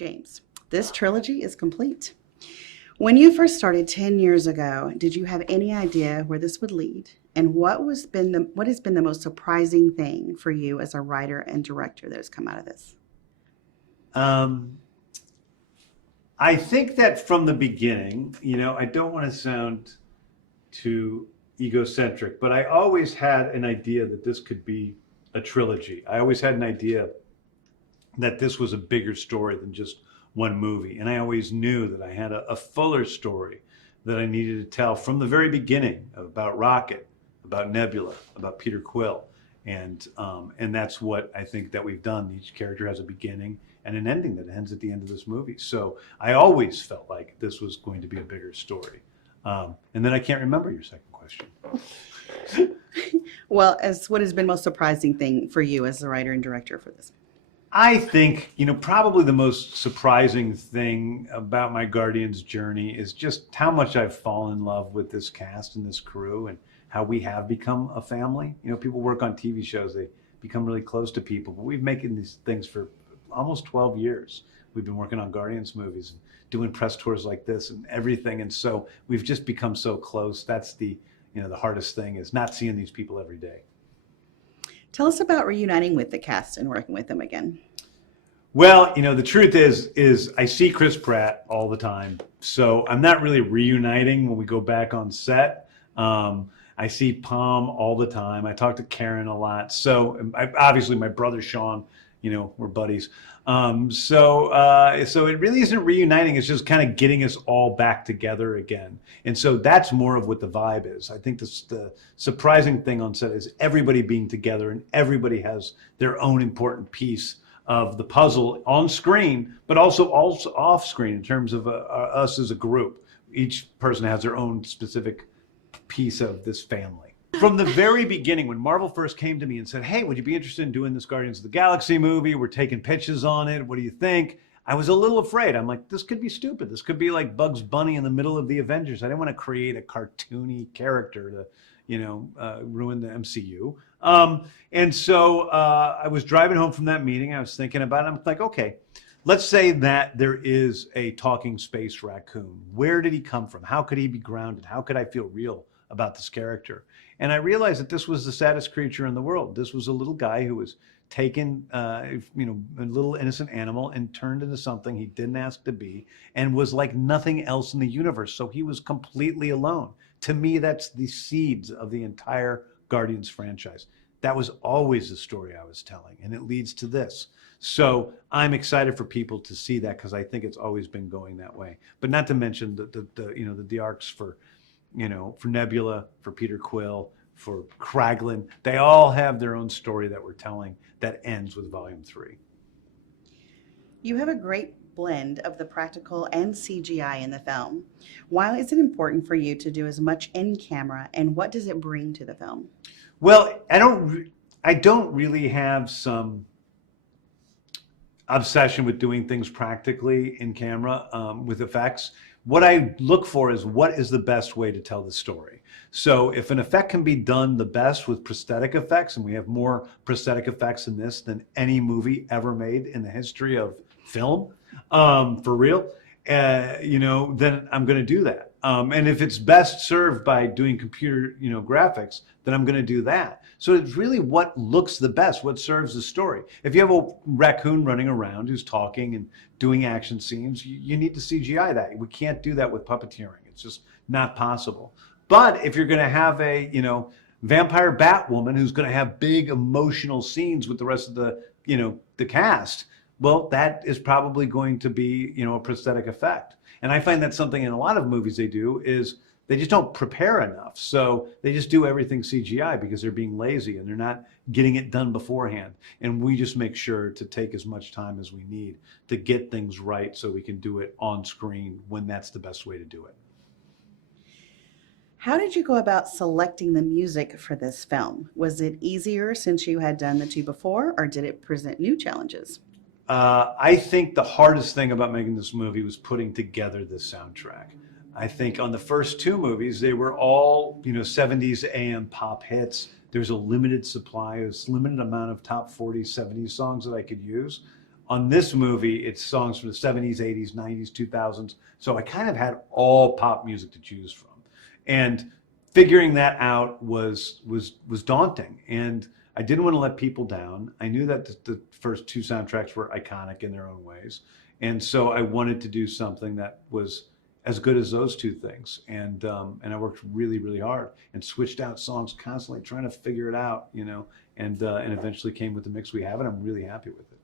James. This trilogy is complete. When you first started 10 years ago, did you have any idea where this would lead? And what has been the most surprising thing for you as a writer and director that has come out of this? Um, I think that from the beginning, I don't want to sound too egocentric, but I always had an idea that this could be a trilogy. I always had an idea that this was a bigger story than just one movie. And I always knew that I had a fuller story that I needed to tell from the very beginning about Rocket, about Nebula, about Peter Quill. And that's what I think that we've done. Each character has a beginning and an ending that ends at the end of this movie. So I always felt like this was going to be a bigger story. And then I can't remember your second question. Well, as what has been most surprising thing for you as a writer and director for this? I think, probably the most surprising thing about my Guardians journey is just how much I've fallen in love with this cast and this crew and how we have become a family. People work on TV shows, they become really close to people, but we've making these things for almost 12 years. We've been working on Guardians movies and doing press tours like this and everything. And so we've just become so close. That's the hardest thing is not seeing these people every day. Tell us about reuniting with the cast and working with them again. Well, the truth is I see Chris Pratt all the time. So I'm not really reuniting when we go back on set. I see Palm all the time. I talk to Karen a lot. So obviously my brother Sean, we're buddies. So it really isn't reuniting. It's just kind of getting us all back together again. And so that's more of what the vibe is. I think the surprising thing on set is everybody being together and everybody has their own important piece of the puzzle on screen, but also off screen in terms of us as a group. Each person has their own specific piece of this family. From the very beginning, when Marvel first came to me and said, hey, would you be interested in doing this Guardians of the Galaxy movie? We're taking pitches on it. What do you think? I was a little afraid. I'm like, this could be stupid. This could be like Bugs Bunny in the middle of the Avengers. I didn't want to create a cartoony character to, ruin the MCU. And so I was driving home from that meeting. I was thinking about it. I'm like, okay, let's say that there is a talking space raccoon. Where did he come from? How could he be grounded? How could I feel real about this character? And I realized that this was the saddest creature in the world. This was a little guy who was taken, a little innocent animal and turned into something he didn't ask to be and was like nothing else in the universe. So he was completely alone. To me, that's the seeds of the entire Guardians franchise. That was always the story I was telling, and it leads to this. So I'm excited for people to see that because I think it's always been going that way. But not to mention the arcs for Nebula, for Peter Quill, for Kraglin. They all have their own story that we're telling that ends with Volume 3. You have a great blend of the practical and CGI in the film. Why is it important for you to do as much in camera, and what does it bring to the film? Well, I don't really have some obsession with doing things practically in camera with effects. What I look for is what is the best way to tell the story. So if an effect can be done the best with prosthetic effects, and we have more prosthetic effects in this than any movie ever made in the history of film, for real, then I'm going to do that. And if it's best served by doing computer, graphics, then I'm going to do that. So it's really what looks the best, what serves the story. If you have a raccoon running around who's talking and doing action scenes, you need to CGI that. We can't do that with puppeteering. It's just not possible. But if you're going to have a, vampire Batwoman who's going to have big emotional scenes with the rest of the, the cast, well, that is probably going to be, a prosthetic effect. And I find that's something in a lot of movies they do is they just don't prepare enough. So they just do everything CGI because they're being lazy and they're not getting it done beforehand. And we just make sure to take as much time as we need to get things right so we can do it on screen when that's the best way to do it. How did you go about selecting the music for this film? Was it easier since you had done the two before, or did it present new challenges? I think the hardest thing about making this movie was putting together this soundtrack. I think on the first two movies, they were all, 70s AM pop hits. There's a limited supply, there's a limited amount of top 40, 70s songs that I could use. On this movie, it's songs from the 70s, 80s, 90s, 2000s. So I kind of had all pop music to choose from. And figuring that out was daunting. And I didn't want to let people down. I knew that the first two soundtracks were iconic in their own ways. And so I wanted to do something that was as good as those two things. And I worked really, really hard and switched out songs constantly, trying to figure it out, and eventually came with the mix we have, and I'm really happy with it.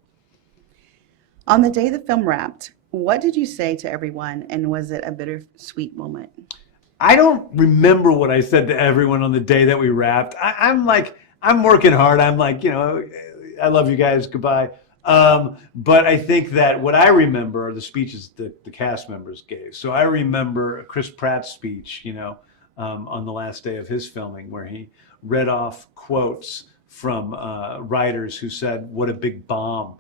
On the day the film wrapped, what did you say to everyone, and was it a bittersweet moment? I don't remember what I said to everyone on the day that we wrapped. I'm working hard. I'm like, I love you guys. Goodbye. But I think that what I remember are the speeches that the cast members gave. So I remember Chris Pratt's speech, on the last day of his filming, where he read off quotes from writers who said what a big bomb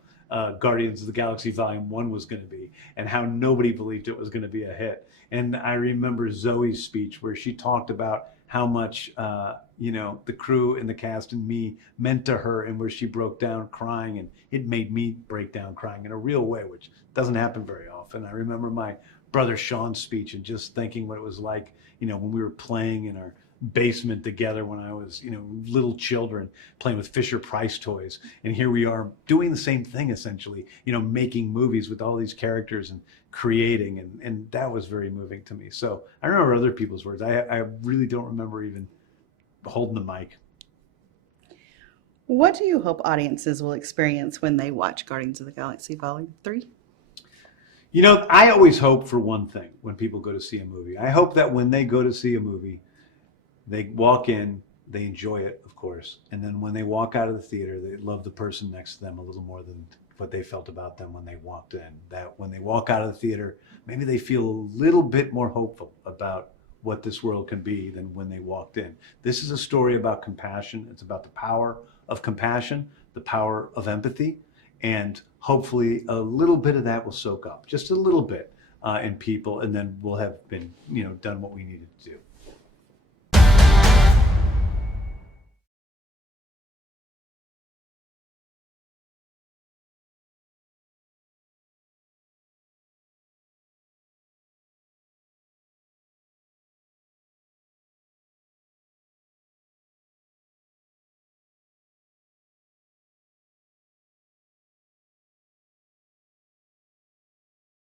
Guardians of the Galaxy Volume 1 was going to be, and how nobody believed it was going to be a hit. And I remember Zoe's speech where she talked about how much, the crew and the cast and me meant to her, and where she broke down crying, and it made me break down crying in a real way, which doesn't happen very often. I remember my brother Sean's speech and just thinking what it was like, when we were playing in our basement together when I was, little children playing with Fisher Price toys. And here we are doing the same thing, essentially, making movies with all these characters and creating. And that was very moving to me. So I remember other people's words. I really don't remember even holding the mic. What do you hope audiences will experience when they watch Guardians of the Galaxy Volume 3? I always hope for one thing when people go to see a movie. I hope that when they go to see a movie, they walk in, they enjoy it, of course, and then when they walk out of the theater, they love the person next to them a little more than what they felt about them when they walked in. That when they walk out of the theater, maybe they feel a little bit more hopeful about what this world can be than when they walked in. This is a story about compassion. It's about the power of compassion, the power of empathy, and hopefully a little bit of that will soak up, just a little bit in people, and then we'll have been, done what we needed to do.